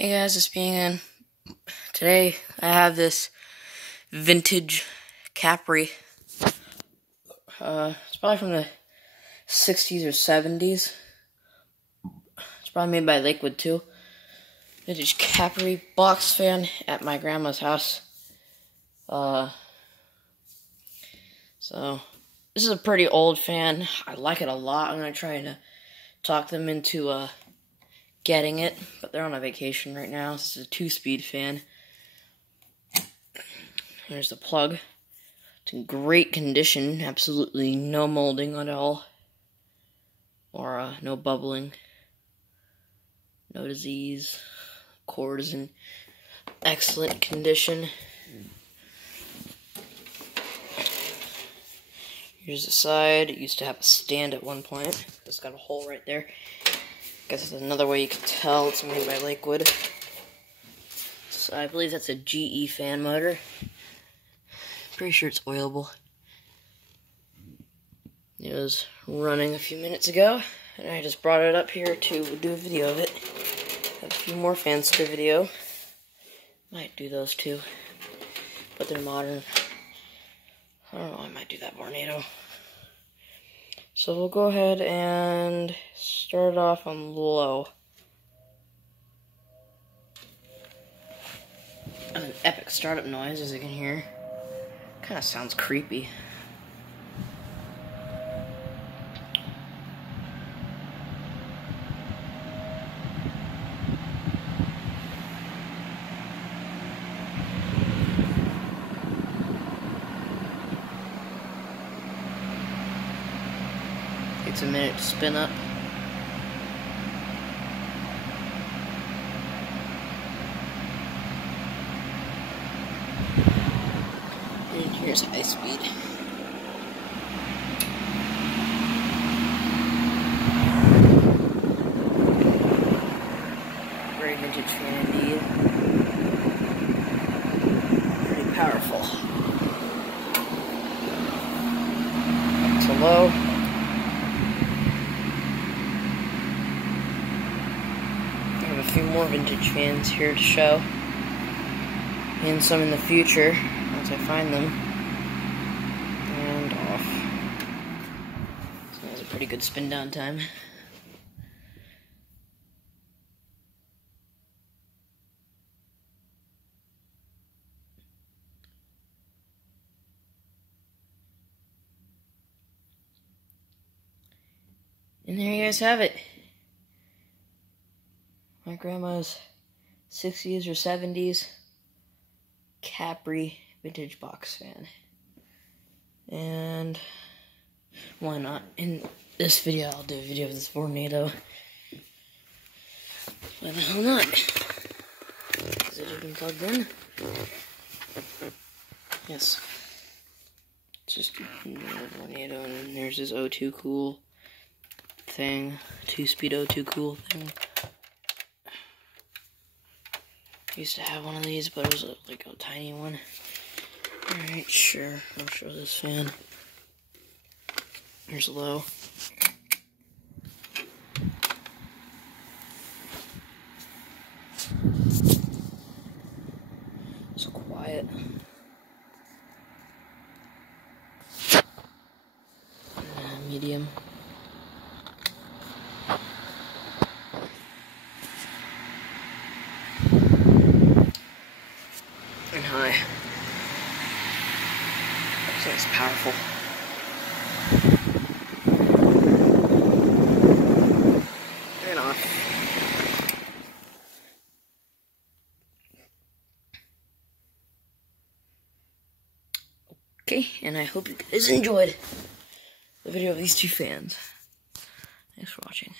Hey guys, it's me again. Today I have this vintage Capri. It's probably from the 60s or 70s. It's probably made by Lakewood too. Vintage Capri box fan at my grandma's house. So this is a pretty old fan. I like it a lot. I'm gonna try to talk them into getting it, but they're on a vacation right now. This is a 2-speed fan. Here's the plug. It's in great condition. Absolutely no molding at all. Or no bubbling. No disease. Cord is in excellent condition. Here's the side. It used to have a stand at one point. It's got a hole right there. Guess that's another way you can tell it's made by Lakewood. So I believe that's a GE fan motor. Pretty sure it's oilable. It was running a few minutes ago, and I just brought it up here to do a video of it. Have a few more fans to video. Might do those too, but they're modern. I don't know, I might do that Vornado. So we'll go ahead and start off on low. That's an epic startup noise, as you can hear. Kind of sounds creepy. Takes a minute to spin up. And here's high speed. Very vintage fan indeed. Pretty powerful. Up to low. A few more vintage fans here to show, and some in the future once I find them. And off. So that was a pretty good spin down time. And there you guys have it. My grandma's 60s or 70s Capri vintage box fan. And why not? In this video, I'll do a video of this Vornado. Why the hell not? Is it even plugged in? Yes. It's just a Vornado, and then there's this O2 cool thing. 2-speed O2 cool thing. Used to have one of these, but it was like a tiny one. Alright, sure. I'll show this fan. Here's low. It's quiet. Medium. And high. So it's powerful. And off. Okay, and I hope you guys enjoyed the video of these two fans. Thanks for watching.